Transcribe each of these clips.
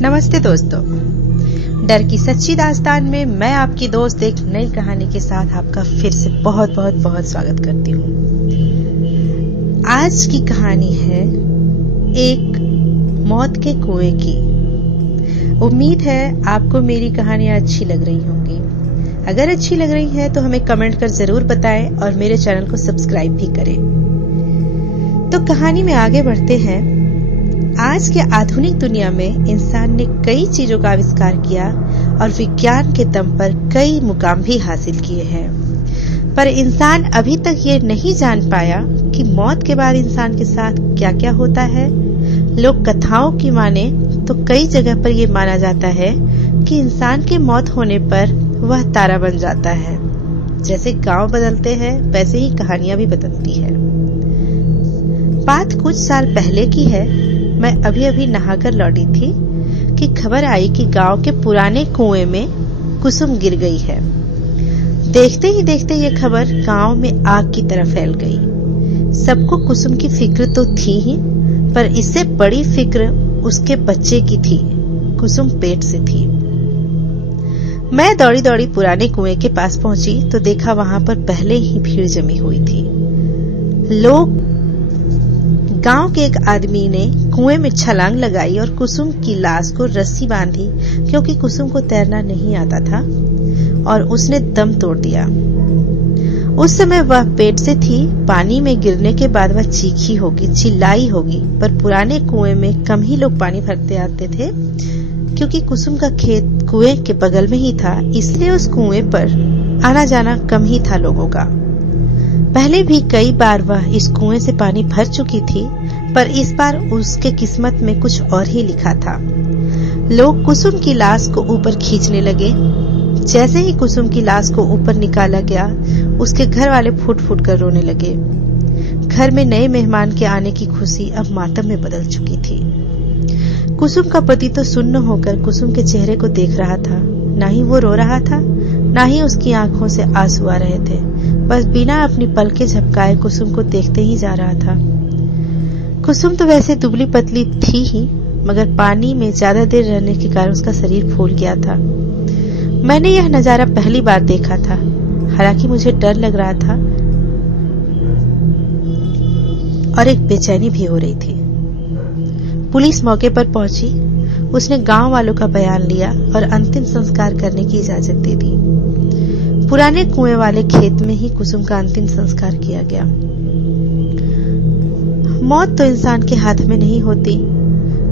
नमस्ते दोस्तों, डर की सच्ची दास्तान में मैं आपकी दोस्त एक नई कहानी के साथ आपका फिर से बहुत बहुत बहुत स्वागत करती हूँ। आज की कहानी है एक मौत के कुएं की। उम्मीद है आपको मेरी कहानियां अच्छी लग रही होंगी। अगर अच्छी लग रही है तो हमें कमेंट कर जरूर बताएं और मेरे चैनल को सब्सक्राइब भी करें। तो कहानी में आगे बढ़ते हैं। आज के आधुनिक दुनिया में इंसान ने कई चीजों का आविष्कार किया और विज्ञान के दम पर कई मुकाम भी हासिल किए हैं, पर इंसान अभी तक ये नहीं जान पाया कि मौत के बाद इंसान के साथ क्या क्या होता है। लोग कथाओं की माने तो कई जगह पर यह माना जाता है कि इंसान के मौत होने पर वह तारा बन जाता है। जैसे गांव बदलते हैं वैसे ही कहानियां भी बदलती है। बात कुछ साल पहले की है। मैं अभी नहाकर लौटी थी कि खबर आई कि गांव के पुराने कुएं में कुसुम गिर गई है। देखते ही देखते ये खबर गांव में आग की तरह फैल गई। सबको कुसुम की फिक्र तो थी ही, पर इससे बड़ी फिक्र उसके बच्चे की थी। कुसुम पेट से थी। मैं दौड़ी दौड़ी पुराने कुएं के पास पहुंची तो देखा वहां पर पहले ही भीड़ जमी हुई थी। गांव के एक आदमी ने कुएं में छलांग लगाई और कुसुम की लाश को रस्सी बांधी, क्योंकि कुसुम को तैरना नहीं आता था, और उसने दम तोड़ दिया। उस समय वह पेट से थी। पानी में गिरने के बाद वह चीखी होगी, चिल्लाई होगी, पर पुराने कुएं में कम ही लोग पानी भरते आते थे, क्योंकि कुसुम का खेत कुएं के बगल में ही था। इसलिए उस कुएं पर आना जाना कम ही था लोगों का। पहले भी कई बार वह इस कुएं से पानी भर चुकी थी, पर इस बार उसके किस्मत में कुछ और ही लिखा था। लोग कुसुम की लाश को ऊपर खींचने लगे। जैसे ही कुसुम की लाश को ऊपर निकाला गया, उसके घर वाले फूट फूट कर रोने लगे। घर में नए मेहमान के आने की खुशी अब मातम में बदल चुकी थी। कुसुम का पति तो सुन्न होकर कुसुम के चेहरे को देख रहा था। ना ही वो रो रहा था, ना ही उसकी आंखों से आंसू आ रहे थे। बस बिना अपनी पलकें झपकाए कुसुम को देखते ही जा रहा था। कुसुम तो वैसे दुबली पतली थी ही, मगर पानी में ज्यादा देर रहने के कारण उसका शरीर फूल गया था। मैंने यह नजारा पहली बार देखा था। हालांकि मुझे डर लग रहा था और एक बेचैनी भी हो रही थी। पुलिस मौके पर पहुंची। उसने गांव वालों का बयान लिया और अंतिम संस्कार करने की इजाजत दे दी। पुराने कुएं वाले खेत में ही कुसुम का अंतिम संस्कार किया गया। मौत तो इंसान के हाथ में नहीं होती।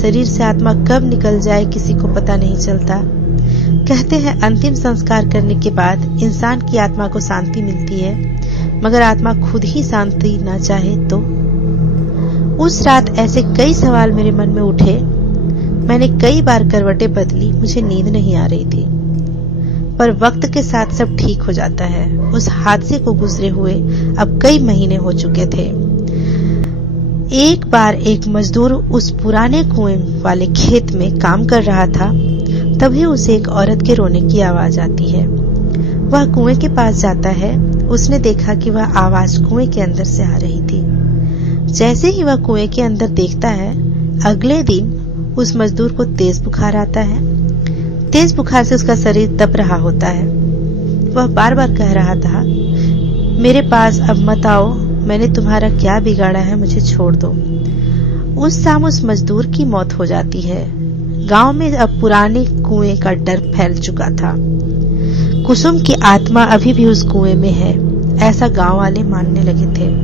शरीर से आत्मा कब निकल जाए किसी को पता नहीं चलता। कहते हैं अंतिम संस्कार करने के बाद इंसान की आत्मा को शांति मिलती है, मगर आत्मा खुद ही शांति ना चाहे तो। उस रात ऐसे कई सवाल मेरे मन में उठे। मैंने कई बार करवटें बदली, मुझे नींद नहीं आ रही थी, पर वक्त के साथ सब ठीक हो जाता है। उस हादसे को गुजरे हुए अब कई महीने हो चुके थे। एक बार एक मजदूर उस पुराने कुएं वाले खेत में काम कर रहा था, तभी उसे एक औरत के रोने की आवाज आती है। वह कुएं के पास जाता है। उसने देखा कि वह आवाज कुएं के अंदर से आ रही थी। जैसे ही वह कुएं के अंदर देखता है, अगले दिन उस मजदूर को तेज बुखार आता है। तेज बुखार से उसका शरीर तप रहा होता है। वह बार बार कह रहा था, मेरे पास अब मत आओ, मैंने तुम्हारा क्या बिगाड़ा है, मुझे छोड़ दो। उस शाम उस मजदूर की मौत हो जाती है। गांव में अब पुराने कुएं का डर फैल चुका था। कुसुम की आत्मा अभी भी उस कुएं में है, ऐसा गांव वाले मानने लगे थे।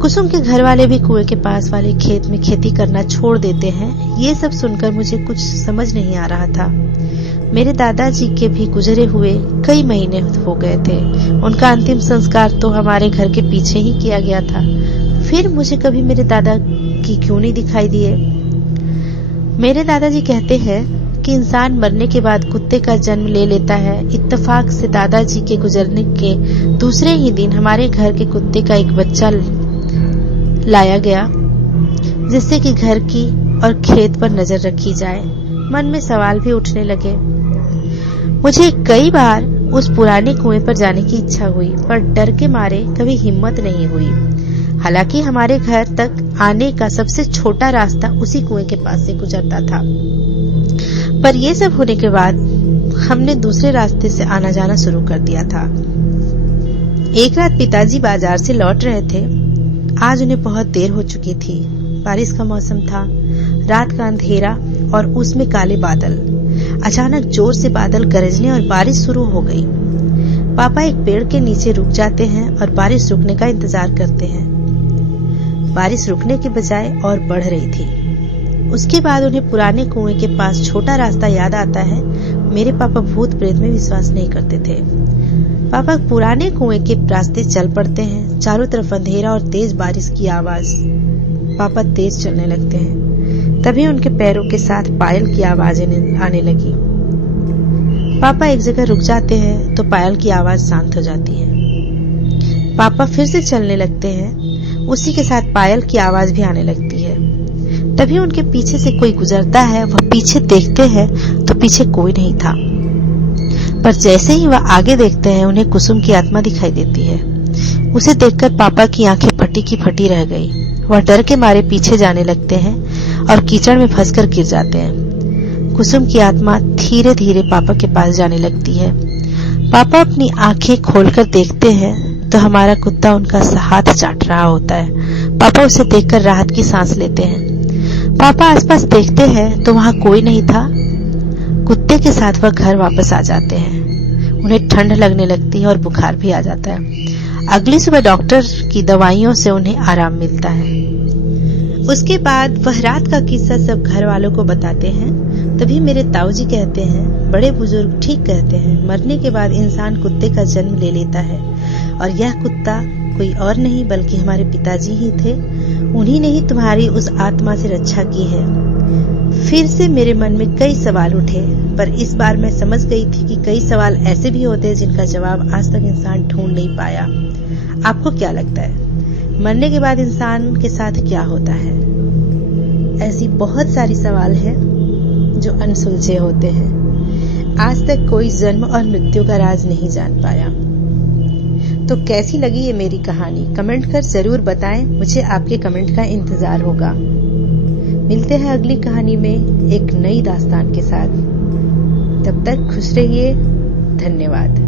कुसुम के घर वाले भी कुएं के पास वाले खेत में खेती करना छोड़ देते हैं। ये सब सुनकर मुझे कुछ समझ नहीं आ रहा था। मेरे दादाजी के भी गुजरे हुए कई महीने हो गए थे। उनका अंतिम संस्कार तो हमारे घर के पीछे ही किया गया था। फिर मुझे कभी मेरे दादा की क्यों नहीं दिखाई दिए। मेरे दादाजी कहते हैं कि इंसान मरने के बाद कुत्ते का जन्म ले लेता है। इत्तेफाक से दादाजी के गुजरने के दूसरे ही दिन हमारे घर के कुत्ते का एक बच्चा लाया गया, जिससे कि घर की और खेत पर नजर रखी जाए। मन में सवाल भी उठने लगे। मुझे कई बार उस पुराने कुएं पर जाने की इच्छा हुई, पर डर के मारे कभी हिम्मत नहीं हुई। हालांकि हमारे घर तक आने का सबसे छोटा रास्ता उसी कुएं के पास से गुजरता था, पर यह सब होने के बाद हमने दूसरे रास्ते से आना जाना शुरू कर दिया था। एक रात पिताजी बाजार से लौट रहे थे। आज उन्हें बहुत देर हो चुकी थी। बारिश का मौसम था, रात का अंधेरा और उसमें काले बादल। अचानक जोर से बादल गरजने और बारिश शुरू हो गई। पापा एक पेड़ के नीचे रुक जाते हैं और बारिश रुकने का इंतजार करते हैं। बारिश रुकने के बजाय और बढ़ रही थी। उसके बाद उन्हें पुराने कुएं के पास छोटा रास्ता याद आता है। मेरे पापा भूत प्रेत में विश्वास नहीं करते थे। पापा पुराने कुएं के रास्ते चल पड़ते हैं। चारों तरफ अंधेरा और तेज बारिश की आवाज। पापा तेज चलने लगते हैं। तभी उनके पैरों के साथ पायल की आवाजें आने लगी। पापा एक जगह रुक जाते हैं तो पायल की आवाज शांत हो जाती है। पापा फिर से चलने लगते हैं। उसी के साथ पायल की आवाज भी आने लगती है। तभी उनके पीछे से कोई गुजरता है। वह पीछे देखते हैं तो पीछे कोई नहीं था, पर जैसे ही वह आगे देखते हैं उन्हें कुसुम की आत्मा दिखाई देती है। उसे देखकर पापा की आंखें फटी की फटी रह गई। वह डर के मारे पीछे जाने लगते हैं और कीचड़ में फंसकर गिर जाते हैं। कुसुम की आत्मा धीरे धीरे पापा के पास जाने लगती है। पापा अपनी आंखें खोलकर देखते हैं तो हमारा कुत्ता उनका हाथ चाट रहा होता है। पापा उसे देखकर राहत की सांस लेते हैं। पापा आसपास देखते हैं तो वहां कोई नहीं था। कुत्ते के साथ वह घर वापस आ जाते हैं। उन्हें ठंड लगने लगती है और बुखार भी आ जाता है। अगली सुबह डॉक्टर की दवाइयों से उन्हें आराम मिलता है। उसके बाद वह रात का किस्सा सब घर वालों को बताते हैं। तभी मेरे ताऊजी कहते हैं, बड़े बुजुर्ग ठीक कहते हैं, मरने के बाद इंसान कुत्ते का जन्म ले लेता है और यह कुत्ता कोई और नहीं बल्कि हमारे पिताजी ही थे। उन्हीं ने ही तुम्हारी उस आत्मा से रक्षा की है। फिर से मेरे मन में कई सवाल उठे, पर इस बार मैं समझ गई थी कि कई सवाल ऐसे भी होते हैं जिनका जवाब आज तक इंसान ढूंढ नहीं पाया। आपको क्या लगता है, मरने के बाद इंसान के साथ क्या होता है? ऐसी बहुत सारी सवाल हैं जो अनसुलझे होते हैं। आज तक कोई जन्म और मृत्यु का राज नहीं जान पाया। तो कैसी लगी ये मेरी कहानी? कमेंट कर जरूर बताएं। मुझे आपके कमेंट का इंतजार होगा। मिलते हैं अगली कहानी में एक नई दास्तान के साथ। तब तक खुश रहिए। धन्यवाद।